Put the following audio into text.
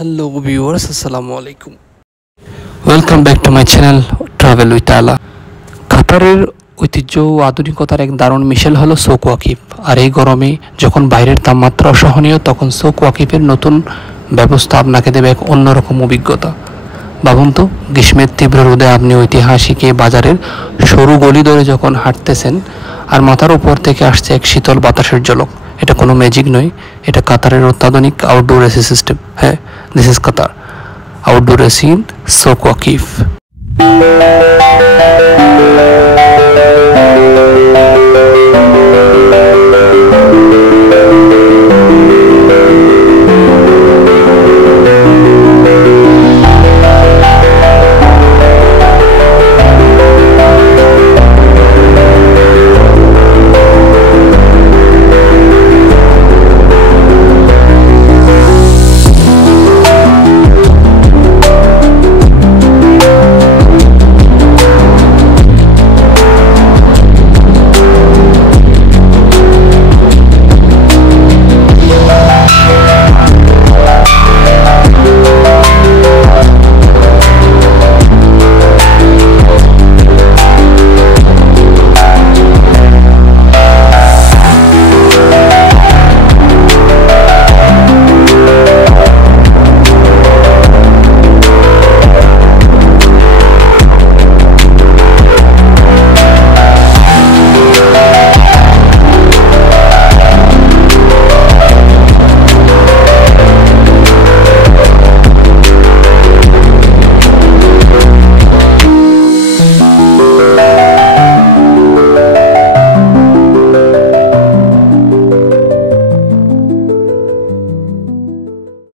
Hello viewers, Assalamu alaikum. Welcome back to my channel Travel with Ala. কাতারের ঐতিহ্য ও আধুনিকতার এক দারুণ মিশেল হলো সোক ওয়াকিফ। আর এই গরমে যখন বাইরের তাপমাত্রা অসহনীয় তখন সোক ওয়াকিফের নতুন ব্যবস্থা আপনাকে দেবে এক অন্যরকম অভিজ্ঞতা। ভাবুন তো, গ্রীষ্মের তীব্র রোদে আপনি ঐতিহাসিক এই বাজারের সরু গলি ধরে যখন হাঁটতেছেন আর মাথার উপর থেকে আসছে এক শীতল বাতাসের ঝলক। এটা কোনো ম্যাজিক নয়, এটা কাতারের অত্যাধুনিক আউটডোর এসি সিস্টেম। হ্যাঁ, this is Qatar outdoor AC in soak Waqif.